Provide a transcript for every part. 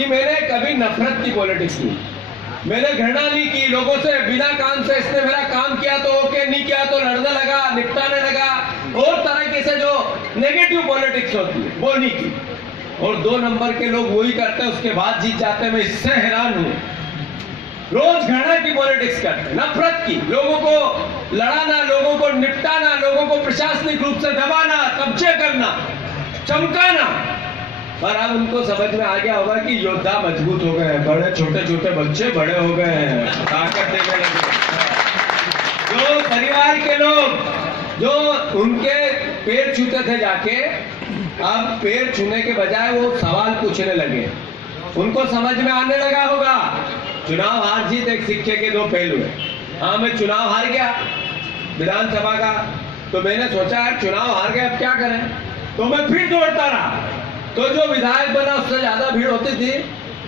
कि मैंने कभी नफरत की पॉलिटिक्स की, मैंने घृणा नहीं की लोगों से बिना काम से। इसने मेरा काम किया तो ओके, नहीं किया तो लड़ने लगा, निपटाने लगा, और तरीके से जो नेगेटिव पॉलिटिक्स होती है वो नहीं की। और 2 नंबर के लोग वही करते हैं, उसके बाद जीत जाते हैं। मैं इससे हैरान हूं। रोज घृणा की पॉलिटिक्स करते, नफरत की, लोगों को लड़ाना, लोगों को निपटाना, लोगों को प्रशासनिक रूप से दबाना, कब्जे करना, चमकाना। पर अब उनको समझ में आ गया होगा कि योद्धा मजबूत हो गए हैं, बड़े छोटे छोटे बच्चे बड़े हो गए हैं, ताकत देने लगे। जो परिवार के लोग जो उनके पैर छूते थे जाके, अब पैर छूने के बजाय वो सवाल पूछने लगे। उनको समझ में आने लगा होगा चुनाव हार जीत एक सिक्के के 2 पहलू है। हाँ, मैं चुनाव हार गया विधानसभा का, तो मैंने सोचा यार चुनाव हार गया अब क्या करें, तो मैं फिर दौड़ता रहा। तो जो विधायक बना उससे ज्यादा भीड़ होती थी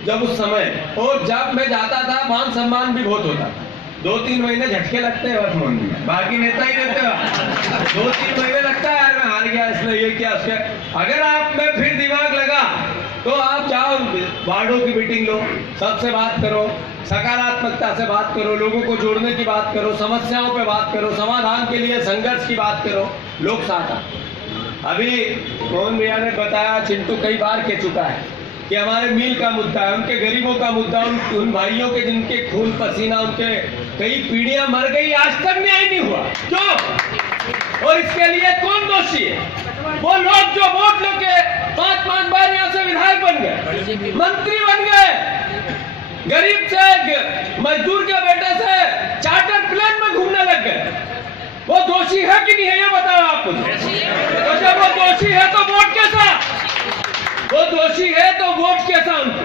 जब उस समय, और जब मैं जाता था मान सम्मान भी बहुत होता था। 2-3 महीने झटके लगते हैं बस मोहन जी, बाकी नेता ही रहते हैं। 2-3 महीने लगता है यार मैं हार गया, इसने ये किया उसके। अगर आप में फिर दिमाग लगा तो आप जाओ वार्डों की मीटिंग लो, सबसे बात करो, सकारात्मकता से बात करो, लोगों को जोड़ने की बात करो, समस्याओं पे बात करो, समाधान के लिए संघर्ष की बात करो, लोग साथ आते। अभी मोहन भैया ने बताया, चिंटू कई बार कह चुका है कि हमारे मिल का मुद्दा है, उनके गरीबों का मुद्दा, उन भाइयों के जिनके खून पसीना, उनके कई पीढ़ियां मर गई, आज तक न्याय नहीं हुआ। क्यों? और इसके लिए कौन दोषी है? वो लोग जो वोट लेके 5-5 बार यहाँ से विधायक बन गए, मंत्री बन गए, गरीब से मजदूर के बेटे से चार्टर प्लेन में घूमने लग गए, वो दोषी है कि नहीं है ये बताओ आप मुझे। तो जब वो दोषी है तो वोट कैसा? वो दोषी है तो वोट कैसा उनको?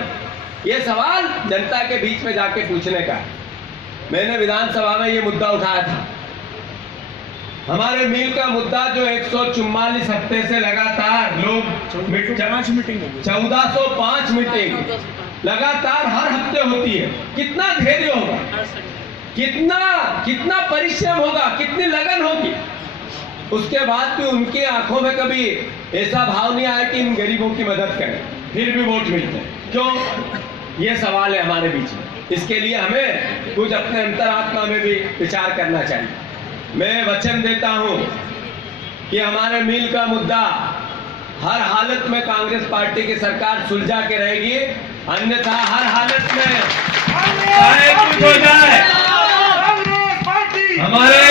ये सवाल जनता के बीच में जाके पूछने का। मैंने विधानसभा में ये मुद्दा उठाया था, हमारे मिल का मुद्दा जो 144 हफ्ते से लगातार लोग 1405 मीटिंग लगातार हर हफ्ते होती है। कितना धैर्य होगा, कितना परिश्रम होगा, कितनी लगन होगी, उसके बाद भी उनकी आंखों में कभी ऐसा भाव नहीं आया कि इन गरीबों की मदद करें, फिर भी वोट मिलते हैं। क्यों? ये सवाल है हमारे बीच में। इसके लिए हमें कुछ अपने अंतरात्मा में भी विचार करना चाहिए। मैं वचन देता हूं कि हमारे मिल का मुद्दा हर हालत में कांग्रेस पार्टी की सरकार सुलझा के रहेगी, अन्यथा हर हालत में चाहे कुछ हो जाए, हमारे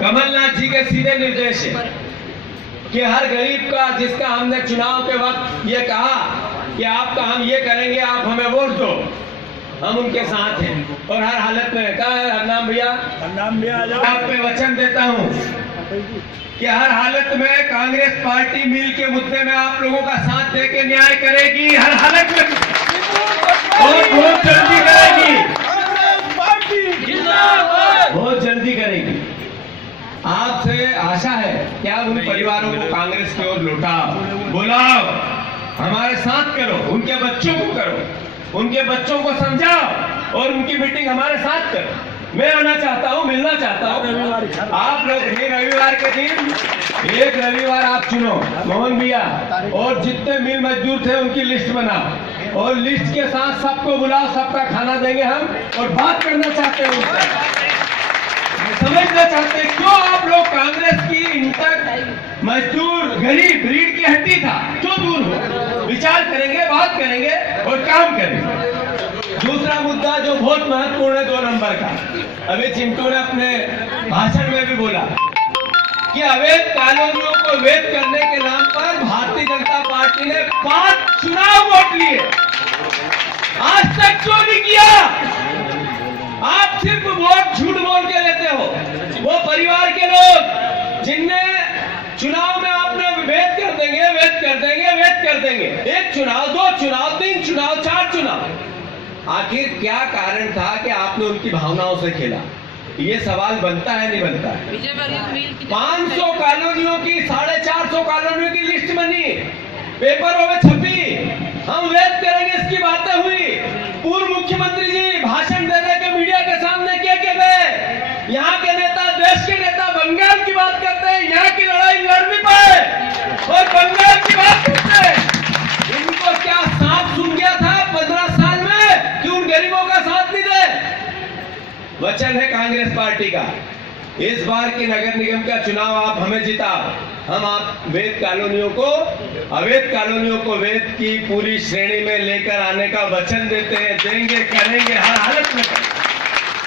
कमलनाथ जी के सीधे निर्देश है कि हर गरीब का, जिसका हमने चुनाव के वक्त ये कहा कि आपका हम ये करेंगे, आप हमें वोट दो, हम उनके साथ हैं। और हर हालत में कहा है हरनाम भैया, आप पे वचन देता हूं कि हर हालत में कांग्रेस पार्टी मिल के मुद्दे में आप लोगों का साथ देके न्याय करेगी, हर हालत में, और बहुत जल्दी करेगी, बहुत जल्दी करेगी। आपसे आशा है कि आप उन परिवारों को कांग्रेस की ओर लौटाओ, बुलाओ, हमारे साथ करो, उनके बच्चों को करो, उनके बच्चों को समझाओ और उनकी मीटिंग हमारे साथ करो। मैं आना चाहता हूं, मिलना चाहता हूं। आप लोग ये रविवार के दिन एक रविवार आप चुनो मोहन भैया, और जितने मिल मजदूर थे उनकी लिस्ट बनाओ, और लिस्ट के साथ सबको बुलाओ, सबका खाना देंगे हम, और बात करना चाहते हैं उनसे, समझना चाहते हैं क्यों आप लोग कांग्रेस की इन तक मजदूर गरीब रीढ़ की हड्डी था क्यों दूर हो। विचार करेंगे, बात करेंगे और काम करेंगे। दूसरा मुद्दा जो बहुत महत्वपूर्ण है 2 नंबर का, अभी चिंटू ने अपने भाषण में भी बोला कि अवैध कॉलोनियों को वैध करने के नाम पर भारतीय जनता पार्टी ने 5 चुनाव वोट लिए, आज तक क्यों नहीं किया? आप सिर्फ वोट झूठ बोल के लेते हो। वो परिवार के लोग जिनने चुनाव में आपने वैध कर देंगे, वैध कर देंगे, वैध कर देंगे, 1 चुनाव, 2 चुनाव, 3 चुनाव, 4 चुनाव, आखिर क्या कारण था कि आपने उनकी भावनाओं से खेला? ये सवाल बनता है, नहीं बनता है? 500 कॉलोनियों की, 450 कॉलोनियों की लिस्ट बनी, पेपरों में छपी, हम वैध करेंगे इसकी बातें हुई। पूर्व मुख्यमंत्री जी भाषण देने के मीडिया के सामने क्या कह गए? यहाँ के नेता, देश के नेता बंगाल की बात करते हैं, यहाँ की लड़ाई लड़ नहीं पाए और बंगाल की बात करते हैं। इनको क्या सांप सूंघ गया था वचन है कांग्रेस पार्टी का, इस बार के नगर निगम का चुनाव आप हमें जिता, हम आप अवैध कॉलोनियों को वैध की पूरी श्रेणी में लेकर आने का वचन देते हैं, देंगे, करेंगे, हर हालत में करेंगे।